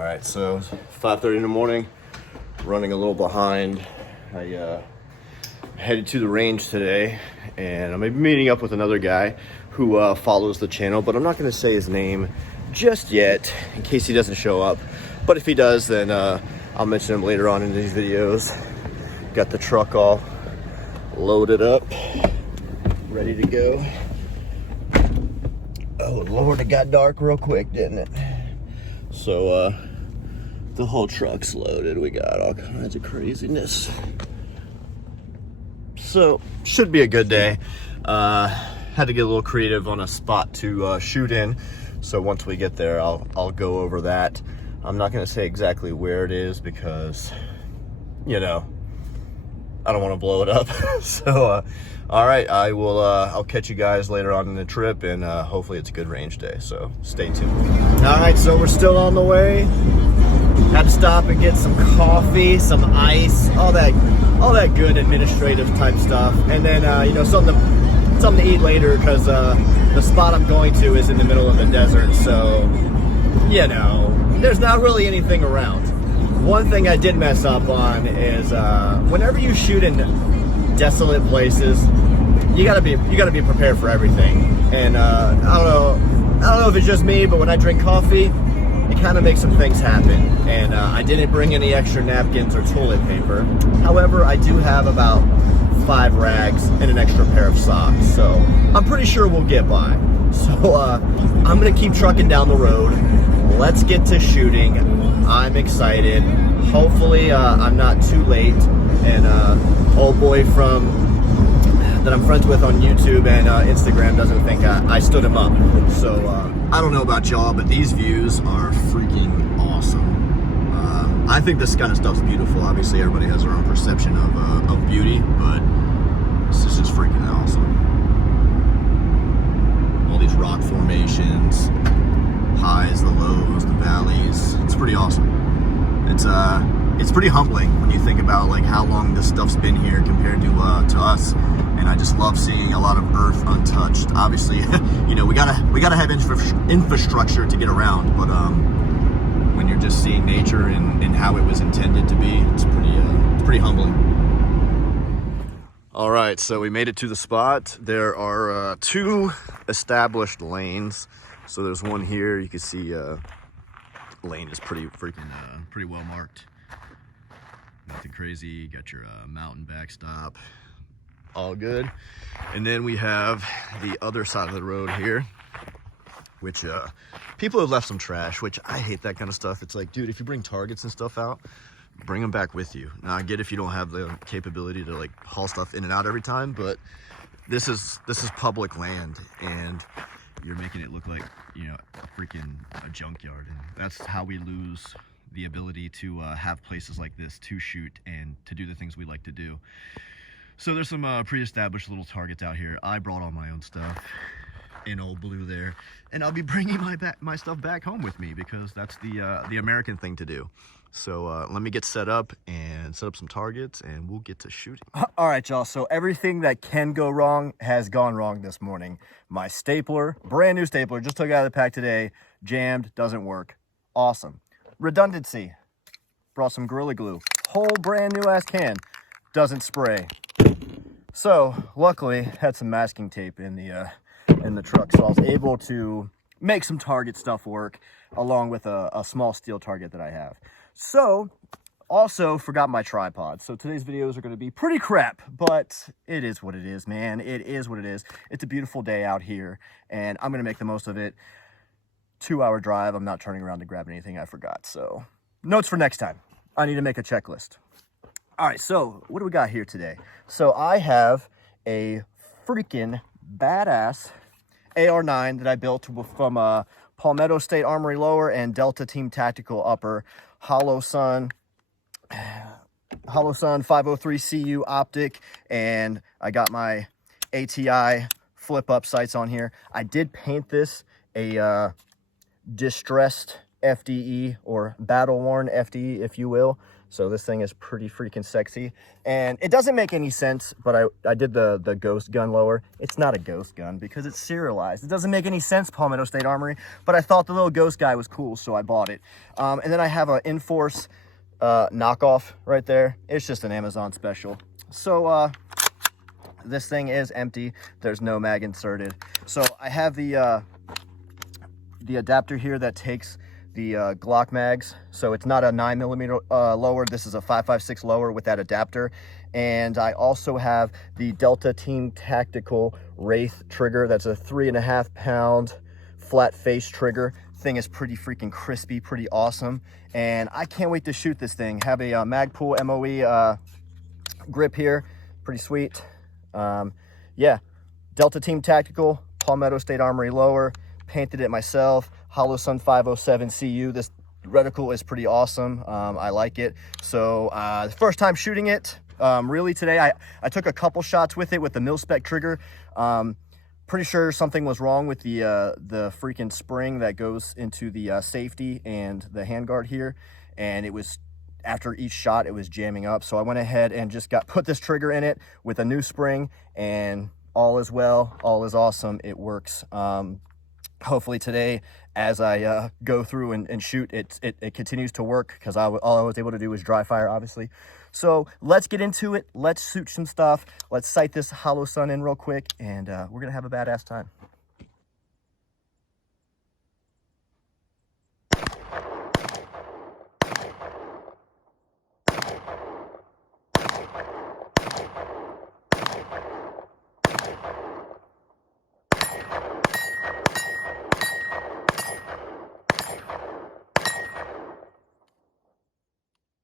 All right, so 5:30 in the morning, running a little behind. I headed to the range today, and I'm gonna be meeting up with another guy who follows the channel, but I'm not gonna say his name just yet in case he doesn't show up. But if he does, then I'll mention him later on in these videos. Got the truck all loaded up, ready to go. Oh Lord, it got dark real quick, didn't it? So the whole truck's loaded. We got all kinds of craziness. So should be a good day. Had to get a little creative on a spot to shoot in. So once we get there, I'll go over that. I'm not gonna say exactly where it is because, you know, I don't want to blow it up. So all right, I'll catch you guys later on in the trip, and hopefully it's a good range day, so stay tuned. All right, so we're still on the way. Had to stop and get some coffee, some ice, all that good administrative type stuff, and then you know, something to eat later, because the spot I'm going to is in the middle of the desert, so you know, there's not really anything around. One thing I did mess up on is whenever you shoot in desolate places, you gotta be prepared for everything. And I don't know if it's just me, but when I drink coffee, it kind of makes some things happen. And I didn't bring any extra napkins or toilet paper. However, I do have about 5 rags and an extra pair of socks, so I'm pretty sure we'll get by. So I'm gonna keep trucking down the road. Let's get to shooting. I'm excited. Hopefully I'm not too late, and old boy that I'm friends with on YouTube and Instagram doesn't think I stood him up. So I don't know about y'all, but these views are freaking awesome. I think this kind of stuff's beautiful. Obviously everybody has their own perception of beauty, but this is just freaking awesome. All these rock formations, highs, the lows, the valleys. It's pretty awesome. It's pretty humbling when you think about like how long this stuff's been here compared to us, and I just love seeing a lot of earth untouched. Obviously, you know, we gotta have infrastructure to get around, but when you're just seeing nature and how it was intended to be, it's pretty humbling. All right, so we made it to the spot. There are 2 established lanes. So there's one here. You can see lane is pretty well marked. Nothing crazy. You got your mountain backstop, all good. And then we have the other side of the road here, which people have left some trash, which I hate that kind of stuff. It's like, dude, if you bring targets and stuff out, bring them back with you. Now I get if you don't have the capability to like haul stuff in and out every time, but this is public land, and you're making it look like, you know, freaking a junkyard. And that's how we lose the ability to have places like this to shoot and to do the things we like to do. So there's some pre-established little targets out here. I brought all my own stuff in old blue there, and I'll be bringing my stuff back home with me because that's the American thing to do. So let me get set up and set up some targets, and we'll get to shooting. All right, y'all. So everything that can go wrong has gone wrong this morning. My stapler, brand new stapler, just took it out of the pack today, jammed, doesn't work. Awesome. Redundancy. Brought some Gorilla Glue. Whole brand new ass can. Doesn't spray. So luckily had some masking tape in the truck, so I was able to make some target stuff work along with a small steel target that I have. So also forgot my tripod. So today's videos are going to be pretty crap, but it is what it is, man. It is what it is. It's a beautiful day out here, and I'm going to make the most of it. 2-hour drive. I'm not turning around to grab anything I forgot. So notes for next time. I need to make a checklist. All right, so what do we got here today? So I have a freaking badass AR-9 that I built from Palmetto State Armory Lower and Delta Team Tactical Upper, Hollow Sun 503 CU optic, and I got my ATI flip-up sights on here. I did paint this a distressed FDE, or battle worn FDE, if you will. So this thing is pretty freaking sexy, and it doesn't make any sense, but I did the ghost gun lower. It's not a ghost gun because it's serialized. It doesn't make any sense, Palmetto State Armory, but I thought the little ghost guy was cool, so I bought it. And then I have an Enforce knockoff right there. It's just an Amazon special. So this thing is empty. There's no mag inserted. So I have the adapter here that takes the Glock mags. So it's not a 9mm lower. This is a 5.56 lower with that adapter. And I also have the Delta Team Tactical Wraith trigger. That's a 3.5 pound flat face trigger. Thing is pretty freaking crispy, pretty awesome. And I can't wait to shoot this thing. Have a Magpul MOE grip here. Pretty sweet. Yeah, Delta Team Tactical, Palmetto State Armory lower. Painted it myself. Holosun 507 CU. This reticle is pretty awesome. I like it. So the first time shooting it, really today, I took a couple shots with it with the mil-spec trigger. Pretty sure something was wrong with the freaking spring that goes into the safety and the handguard here, and it was, after each shot, it was jamming up. So I went ahead and just put this trigger in it with a new spring, and all is well, all is awesome. It works. Hopefully today, as I go through and shoot, it continues to work, because all I was able to do was dry fire, obviously. So let's get into it. Let's shoot some stuff. Let's sight this Holosun in real quick, and we're gonna have a badass time.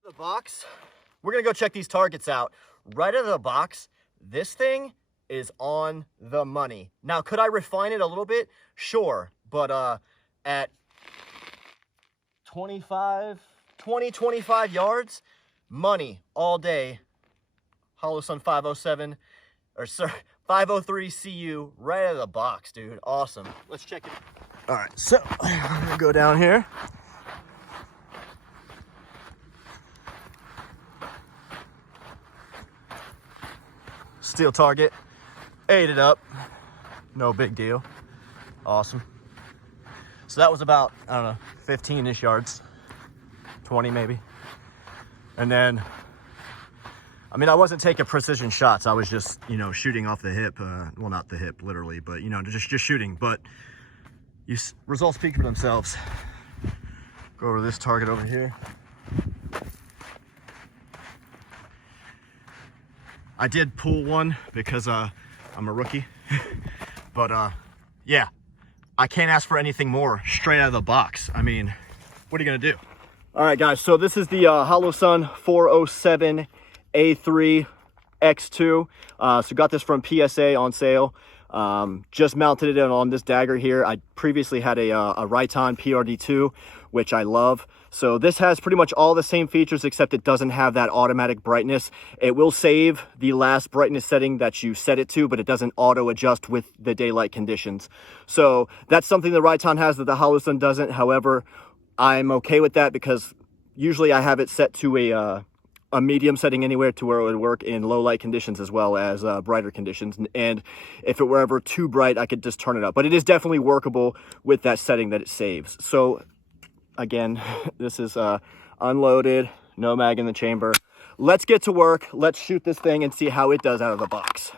The box, we're gonna go check these targets out. Right out of the box, this thing is on the money. Now, could I refine it a little bit? Sure, but at 20, 25 yards, money all day. Holosun 507, or sorry, 503 CU right out of the box, dude. Awesome. Let's check it. All right, so I'm gonna go down here. Steel target, ate it up, no big deal. Awesome. So that was about, I don't know, 15-ish yards, 20 maybe. And then, I mean, I wasn't taking precision shots. I was just, you know, shooting off the hip. Well, not the hip, literally, but, you know, just shooting. But results speak for themselves. Go over to this target over here. I did pull one because I'm a rookie, but yeah, I can't ask for anything more straight out of the box. I mean, what are you gonna do? All right, guys, so this is the Holosun 407 A3 X2. So got this from PSA on sale. Just mounted it on this Dagger here. I previously had a Riton PRD2, which I love. So this has pretty much all the same features, except it doesn't have that automatic brightness. It will save the last brightness setting that you set it to, but it doesn't auto adjust with the daylight conditions. So that's something the Riton has that the Holosun doesn't. However, I'm okay with that because usually I have it set to a medium setting anywhere to where it would work in low light conditions as well as brighter conditions. And if it were ever too bright, I could just turn it up. But it is definitely workable with that setting that it saves. So again, this is unloaded, no mag in the chamber. Let's get to work. Let's shoot this thing and see how it does out of the box.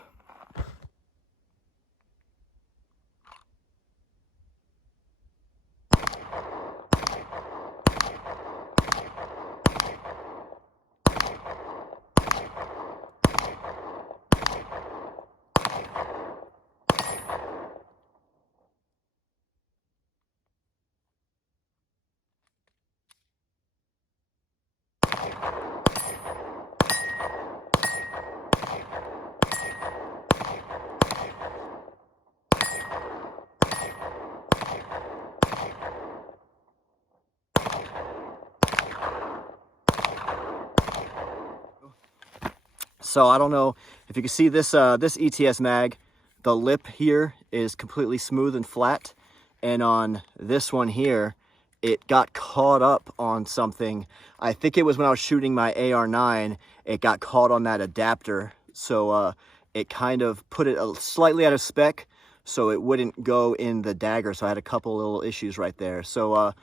So I don't know if you can see this this ETS mag, the lip here is completely smooth and flat, and on this one here, it got caught up on something. I think it was when I was shooting my AR9, it got caught on that adapter. So it kind of put it slightly out of spec, so it wouldn't go in the Dagger. So I had a couple little issues right there. So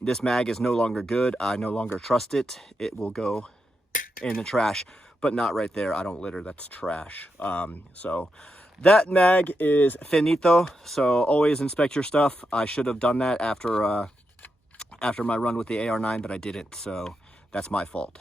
this mag is no longer good. I no longer trust it. It will go in the trash, but not right there. I don't litter, that's trash. So that mag is finito. So always inspect your stuff. I should have done that after my run with the AR9, but I didn't, so that's my fault.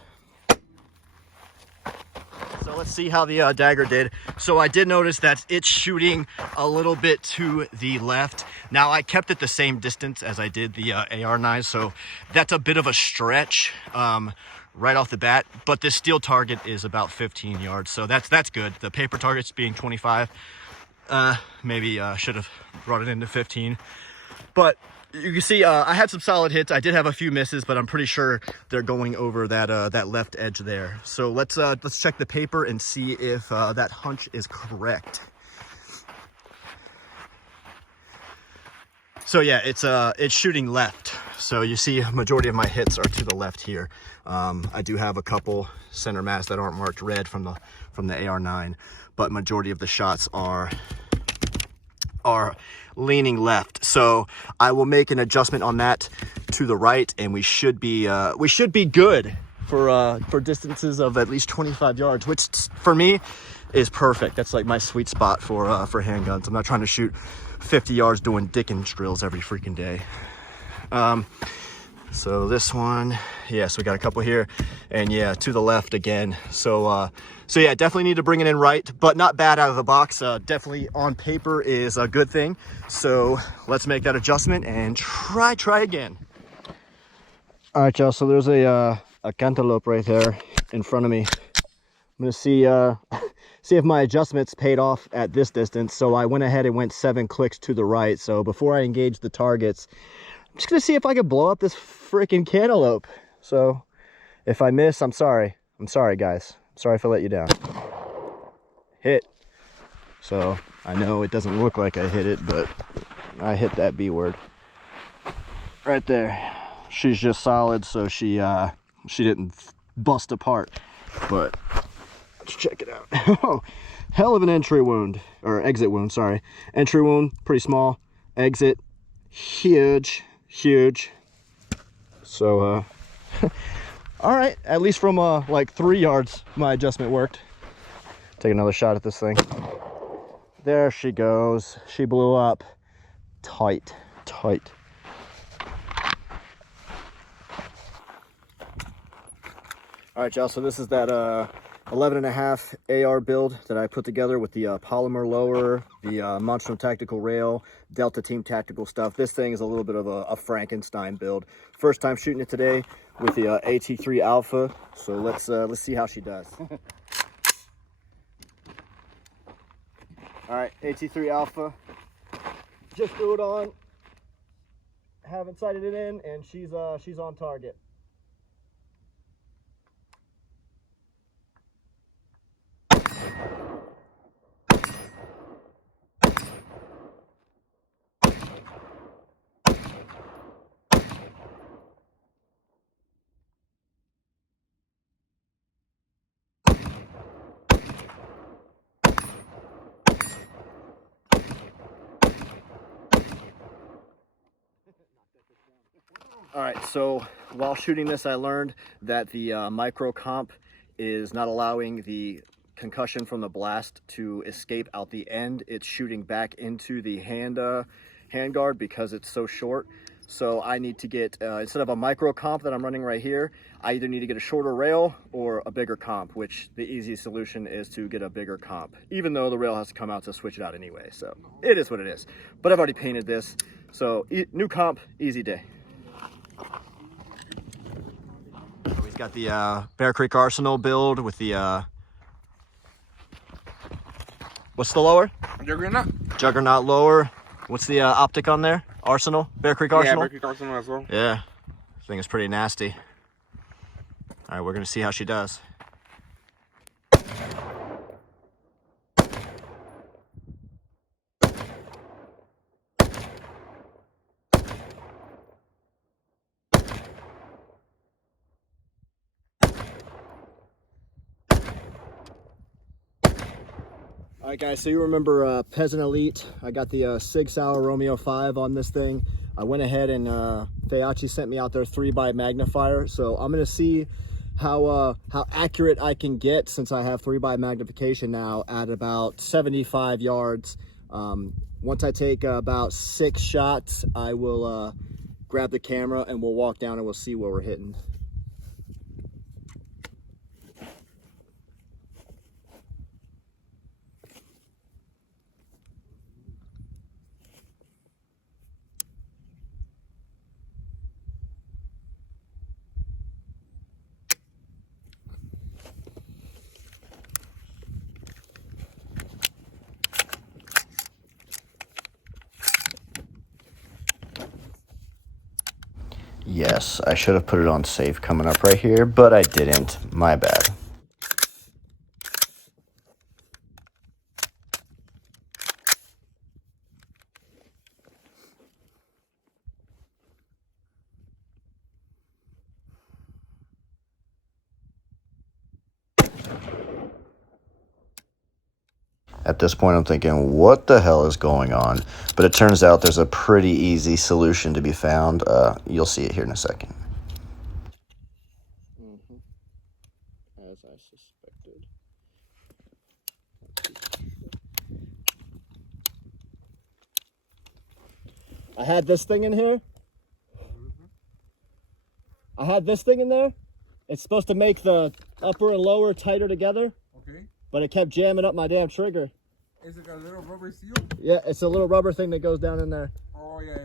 So let's see how the Dagger did. So I did notice that it's shooting a little bit to the left. Now I kept it the same distance as I did the AR9, so that's a bit of a stretch right off the bat. But this steel target is about 15 yards, so that's good. The paper target's being 25. Maybe should have brought it into 15. But you can see I had some solid hits. I did have a few misses, but I'm pretty sure they're going over that left edge there. So let's check the paper and see if that hunch is correct. So yeah, it's shooting left. So you see, a majority of my hits are to the left here. I do have a couple center mass that aren't marked red from the AR9, but majority of the shots are leaning left. So I will make an adjustment on that to the right, and we should be good for distances of at least 25 yards, which for me is perfect. That's like my sweet spot for handguns. I'm not trying to shoot 50 yards doing Dickens drills every freaking day. So this one, yes, we got a couple here, and yeah, to the left again. So yeah, definitely need to bring it in right, but not bad out of the box. Definitely on paper is a good thing. So let's make that adjustment and try again. All right, y'all, so there's a cantaloupe right there in front of me. I'm gonna see if my adjustments paid off at this distance. So I went ahead and went 7 clicks to the right. So before I engage the targets, I'm just gonna see if I can blow up this freaking cantaloupe. So if I miss, I'm sorry. I'm sorry, guys. I'm sorry if I let you down. Hit. So I know it doesn't look like I hit it, but I hit that B word right there. She's just solid, so she didn't bust apart. But let's check it out. Oh, hell of an entry wound, or exit wound, sorry. Entry wound, pretty small. Exit, huge. So all right, at least from like 3 yards my adjustment worked. Take another shot at this thing. There she goes. She blew up. Tight. All right, y'all, so this is that 11.5 AR build that I put together with the polymer lower, the Monstrum tactical rail, Delta Team tactical stuff. This thing is a little bit of a Frankenstein build. First time shooting it today with the AT3 Alpha. So let's see how she does. All right, AT3 Alpha. Just threw it on. Haven't sighted it in, and she's on target. All right, so while shooting this, I learned that the micro comp is not allowing the concussion from the blast to escape out the end. It's shooting back into the hand guard because it's so short. So I need to get, instead of a micro comp that I'm running right here, I either need to get a shorter rail or a bigger comp, which the easiest solution is to get a bigger comp, even though the rail has to come out to switch it out anyway. So it is what it is. But I've already painted this. So new comp, easy day. So he's got the Bear Creek Arsenal build with the, what's the lower? Juggernaut lower. What's the optic on there? Arsenal? Bear Creek Arsenal? Yeah, Bear Creek Arsenal as well. Yeah, I think it's pretty nasty. All right, we're gonna see how she does. All right, guys, so you remember Peasant Elite? I got the Sig Sauer Romeo 5 on this thing. I went ahead and Feyachi sent me out their 3x magnifier. So I'm gonna see how accurate I can get, since I have 3x magnification now at about 75 yards. Once I take about 6 shots, I will grab the camera and we'll walk down and we'll see where we're hitting. Yes, I should have put it on safe coming up right here, but I didn't. My bad. At this point, I'm thinking, what the hell is going on? But it turns out there's a pretty easy solution to be found. You'll see it here in a second. As I suspected. I had this thing in here. I had this thing in there. It's supposed to make the upper and lower tighter together. Okay. But it kept jamming up my damn trigger. Is it a little rubber seal? Yeah, it's a little rubber thing that goes down in there. Oh, yeah.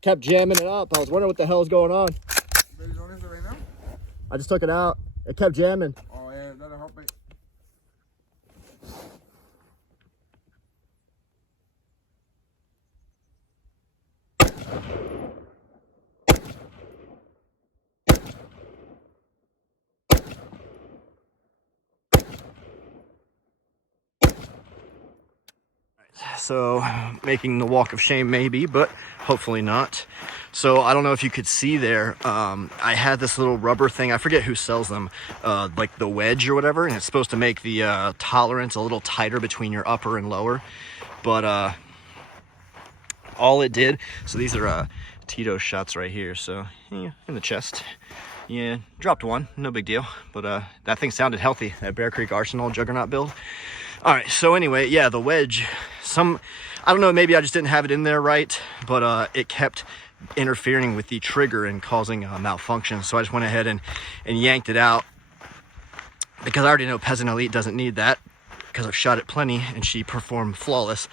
Kept jamming it up. I was wondering what the hell is going on. But it's on it right now? I just took it out. It kept jamming. Oh, yeah, that'll help it. So making the walk of shame maybe, but hopefully not. So I don't know if you could see there, I had this little rubber thing, I forget who sells them, like the wedge or whatever, and it's supposed to make the tolerance a little tighter between your upper and lower. But all it did, so these are Tito's shots right here, so yeah, in the chest. Yeah, dropped one, no big deal, but that thing sounded healthy, that Bear Creek Arsenal Juggernaut build. All right, so anyway, yeah, the wedge, I don't know, maybe I just didn't have it in there right, but it kept interfering with the trigger and causing a malfunction. So I just went ahead and yanked it out, because I already know Peasant Elite doesn't need that, because I've shot it plenty and she performed flawless.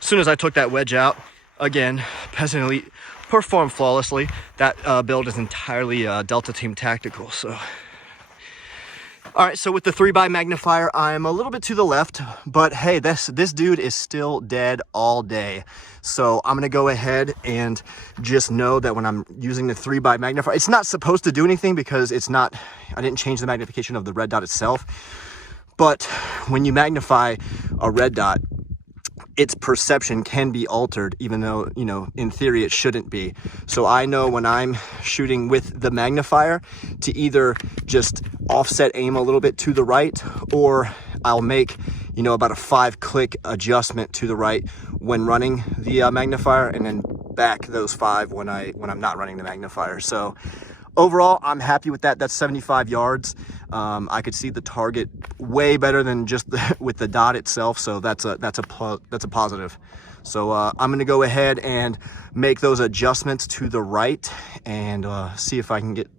As soon as I took that wedge out, again, Peasant Elite performed flawlessly. That build is entirely Delta Team Tactical, so. All right, so with the 3x magnifier, I'm a little bit to the left, but hey, this dude is still dead all day. So I'm gonna go ahead and just know that when I'm using the 3x magnifier, it's not supposed to do anything because it's not, I didn't change the magnification of the red dot itself. But when you magnify a red dot, its perception can be altered, even though, you know, in theory it shouldn't be. So I know when I'm shooting with the magnifier to either just offset aim a little bit to the right, or I'll make, you know, about a 5-click adjustment to the right when running the magnifier, and then back those 5 when I'm not running the magnifier. So overall, I'm happy with that. That's 75 yards. I could see the target way better than just with the dot itself, so that's a positive. So I'm gonna go ahead and make those adjustments to the right and see if I can get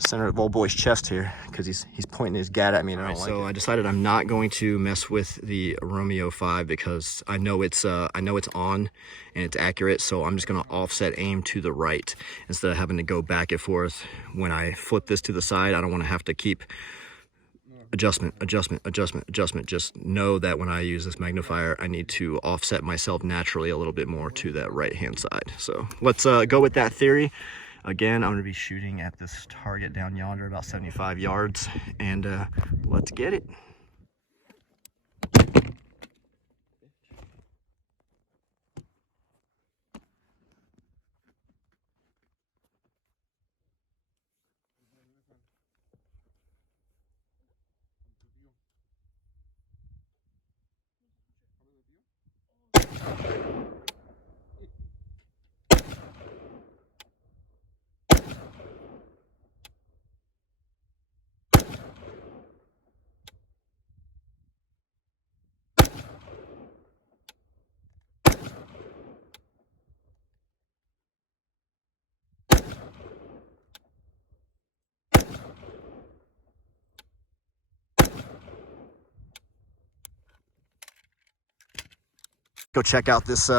center of old boy's chest here, because he's pointing his gat at me and I don't like it. I decided I'm not going to mess with the Romeo 5 because I know it's on and it's accurate, so I'm just gonna offset aim to the right instead of having to go back and forth. When I flip this to the side, I don't want to have to keep adjustment. Just know that when I use this magnifier, I need to offset myself naturally a little bit more to that right hand side. So let's go with that theory. Again, I'm going to be shooting at this target down yonder, about 75 yards, and let's get it. Go check out this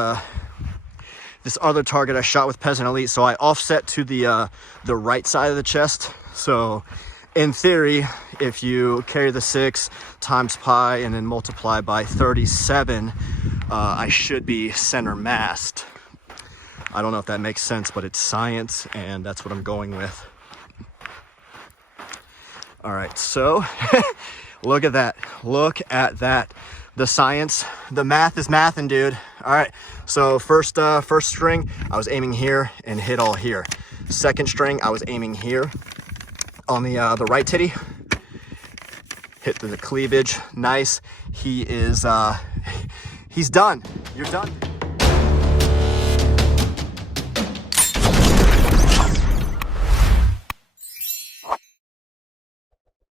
this other target I shot with Peasant Elite. So I offset to the right side of the chest. So in theory, if you carry the 6 times pi and then multiply by 37, I should be center massed. I don't know if that makes sense, but it's science, and that's what I'm going with. All right, so look at that. Look at that. The science, the math is mathin', dude. All right, so first string, I was aiming here and hit all here. Second string, I was aiming here on the right titty. Hit the cleavage, nice. He is, he's done. You're done.